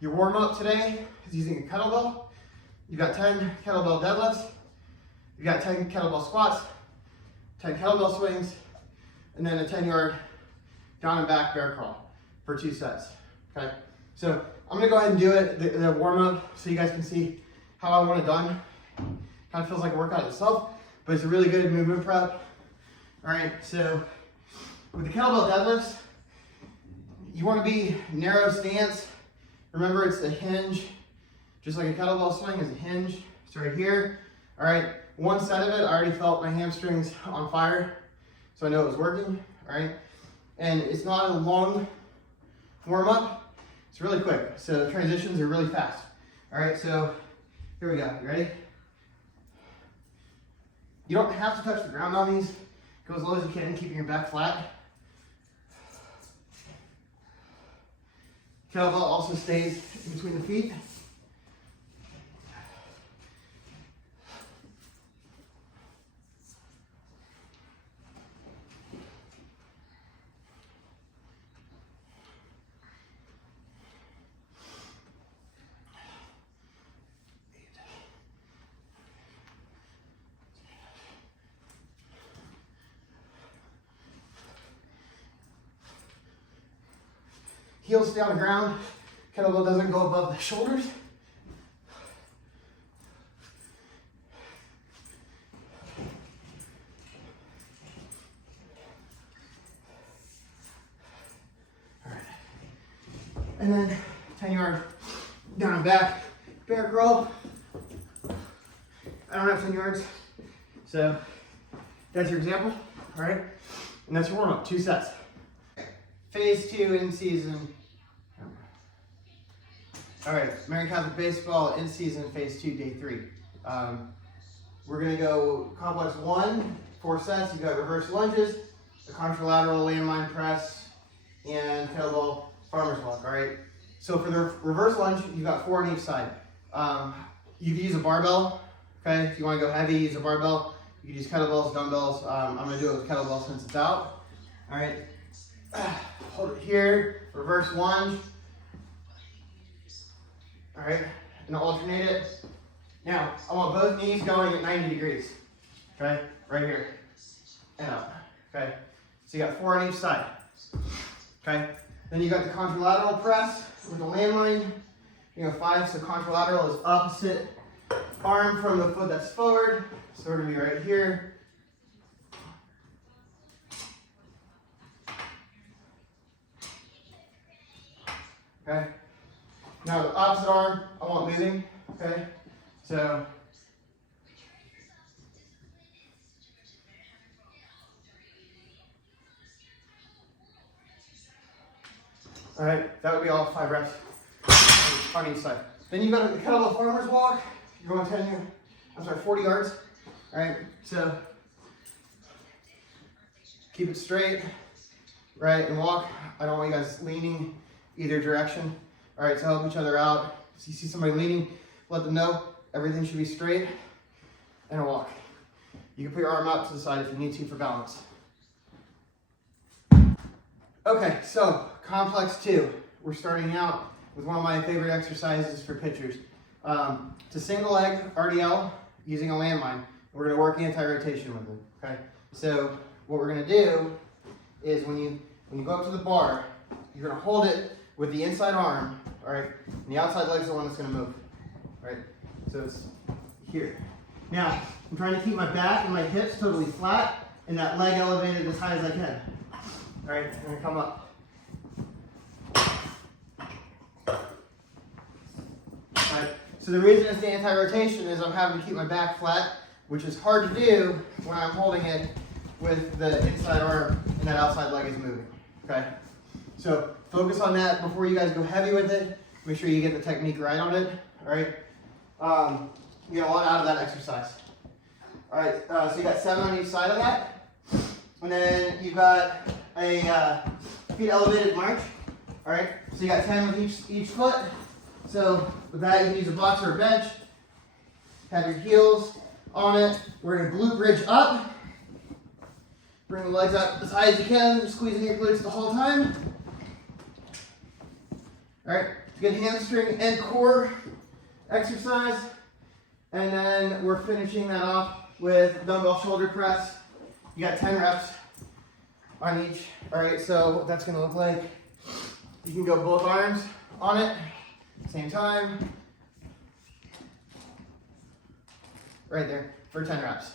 Your warm up today is using a kettlebell. You've got 10 kettlebell deadlifts. You've got 10 kettlebell squats, 10 kettlebell swings, and then a 10-yard down and back bear crawl for 2 sets. Okay, so I'm gonna go ahead and do it, the warm up, so you guys can see how I want it done. Kind of feels like a workout itself, but it's a really good movement prep. All right, so with the kettlebell deadlifts, you want to be narrow stance. Remember, it's a hinge, just like a kettlebell swing is a hinge. It's right here. All right, one set of it, I already felt my hamstrings on fire, so I know it was working. All right, and it's not a long warm up. It's really quick, so the transitions are really fast. All right, so here we go. You ready? You don't have to touch the ground on these. Go as low as you can, keeping your back flat. Kettlebell also stays in between the feet. Heels stay on the ground. Kettlebell doesn't go above the shoulders. All right. And then 10-yard down and back bear crawl. I don't have 10 yards, so that's your example. All right, and that's your warm up. 2 sets. Phase 2 in season. All right, Marian Catholic Baseball in season, phase 2, day 3. We're gonna go complex 1, 4 sets. You've got reverse lunges, a contralateral landmine press, and kettlebell farmer's walk. All right. So for the reverse lunge, you've got 4 on each side. You can use a barbell. Okay, if you want to go heavy, use a barbell. You can use kettlebells, dumbbells. I'm gonna do it with kettlebell since it's out. All right. Hold it here, reverse lunge. All right, and alternate it. Now, I want both knees going at 90 degrees. Okay, right here, and up. Okay, so you got 4 on each side. Okay, then you got the contralateral press with the landmine. You know, 5, so contralateral is opposite arm from the foot that's forward. So we're gonna be right here. Okay. Now the opposite arm, I want moving. Okay. So all right, that would be all 5 reps on each side. Then you got the kettlebell farmer's walk. You're going 40 yards. All right. So keep it straight, right, and walk. I don't want you guys leaning either direction. All right, so help each other out. If you see somebody leaning, let them know everything should be straight, and a walk. You can put your arm out to the side if you need to for balance. Okay, so complex 2. We're starting out with one of my favorite exercises for pitchers. It's a single leg RDL using a landmine. We're gonna work anti-rotation with it, okay? So what we're gonna do is when you go up to the bar, you're gonna hold it with the inside arm, all right? And the outside leg's the one that's gonna move, all right? So it's here. Now, I'm trying to keep my back and my hips totally flat and that leg elevated as high as I can. All right, I'm gonna come up. All right, so the reason it's the anti-rotation is I'm having to keep my back flat, which is hard to do when I'm holding it with the inside arm and that outside leg is moving, okay? So focus on that before you guys go heavy with it. Make sure you get the technique right on it, all right? You get a lot out of that exercise. All right, so you got 7 on each side of that. And then you've got a feet elevated march, all right? So you got 10 with each foot. So with that, you can use a box or a bench. Have your heels on it. We're gonna glute bridge up. Bring the legs up as high as you can, squeezing your glutes the whole time. All right, Good hamstring and core exercise. And then we're finishing that off with dumbbell shoulder press. You got 10 reps on each. All right, so what that's gonna look like, you can go both arms on it, same time. Right there for 10 reps.